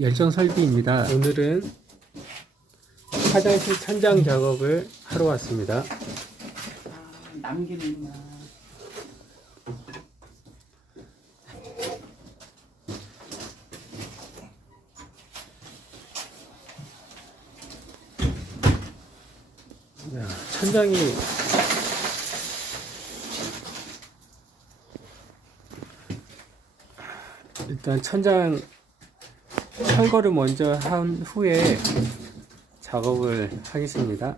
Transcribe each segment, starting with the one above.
열정 설비입니다. 오늘은 화장실 천장 작업을 하러 왔습니다. 남기는구나. 천장이 일단 천장 철거를 먼저 한 후에 작업을 하겠습니다.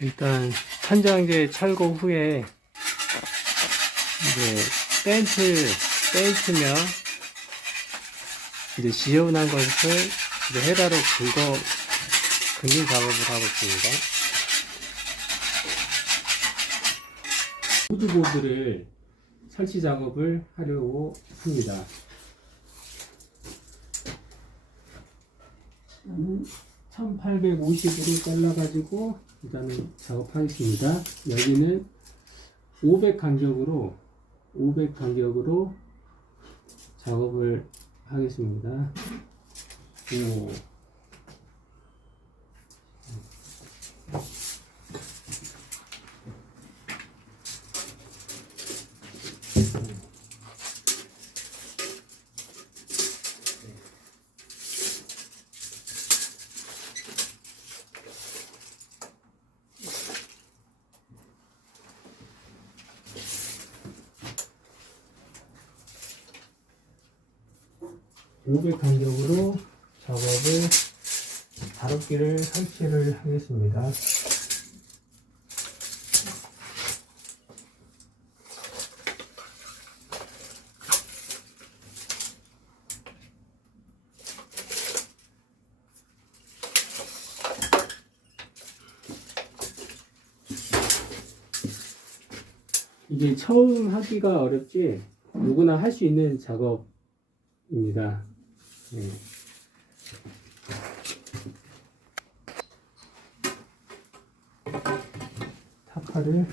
일단 천장제 철거 후에 이제 페인트며 이제 지저분한 것을 이제 헤라로 긁는 작업을 하고 있습니다. 후드보드를 설치 작업을 하려고 합니다. 1850으로 잘라가지고 일단은 작업하겠습니다. 여기는 500 간격으로 작업을 하겠습니다. 오. (500) 간격으로 작업을 다루기를 설치를 하겠습니다. 이게 처음 하기가 어렵지 누구나 할 수 있는 작업입니다. 네. 타파를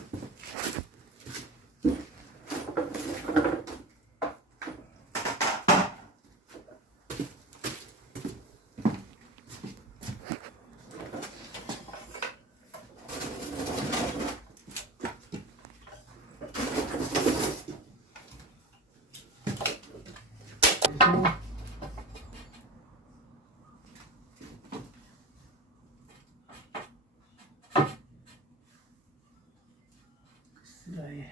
슬라이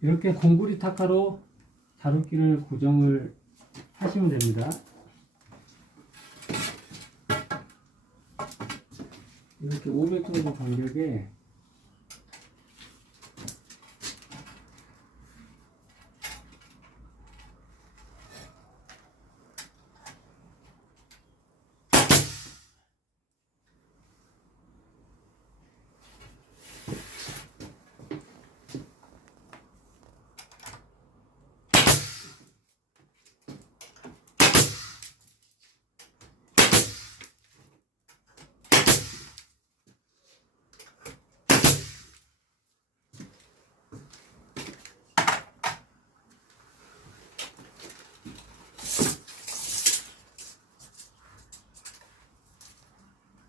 이렇게 공구리 타카로 다루기를 고정을 하시면 됩니다. 이렇게 500 정도 간격에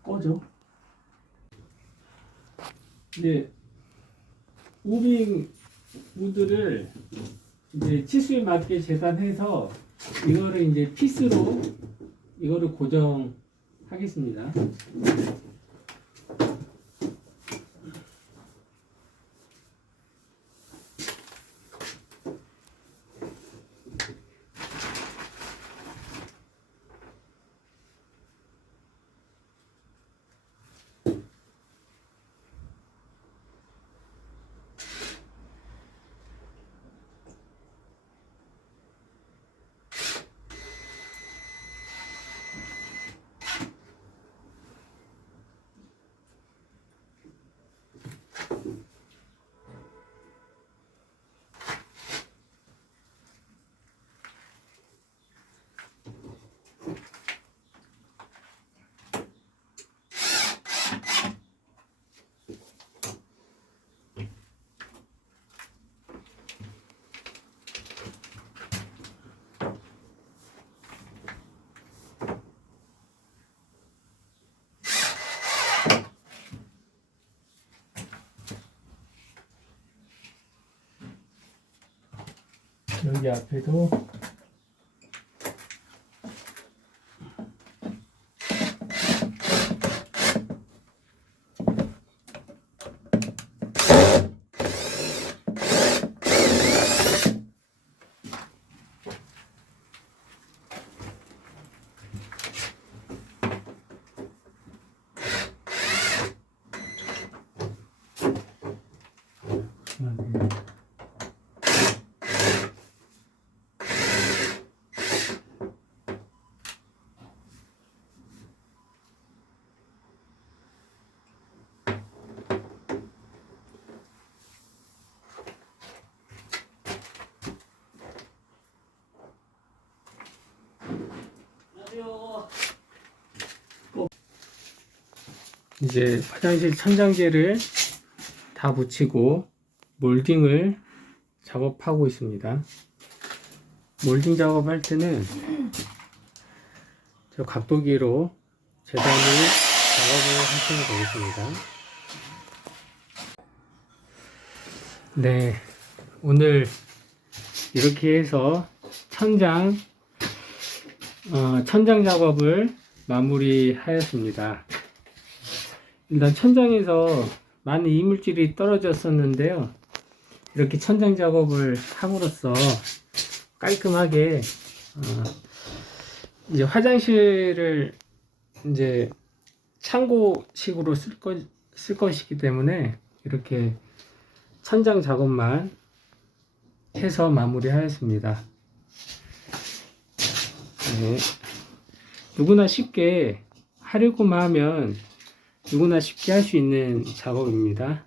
꺼져. 이제 무빙 우드를 이제 치수에 맞게 재단해서 이거를 이제 피스로 이거를 고정하겠습니다. 여기 앞에도 이제 화장실 천장재를 다 붙이고 몰딩을 작업하고 있습니다. 몰딩 작업할 때는 저 각도기로 재단을 작업을 하시면 되겠습니다. 네, 오늘 이렇게 해서 천장 작업을 마무리하였습니다. 일단 천장에서 많은 이물질이 떨어졌었는데요. 이렇게 천장 작업을 함으로써 깔끔하게 이제 화장실을 이제 창고식으로 쓸 것이기 때문에 이렇게 천장 작업만 해서 마무리하였습니다. 네. 누구나 쉽게 하려고만 하면 누구나 쉽게 할 수 있는 작업입니다.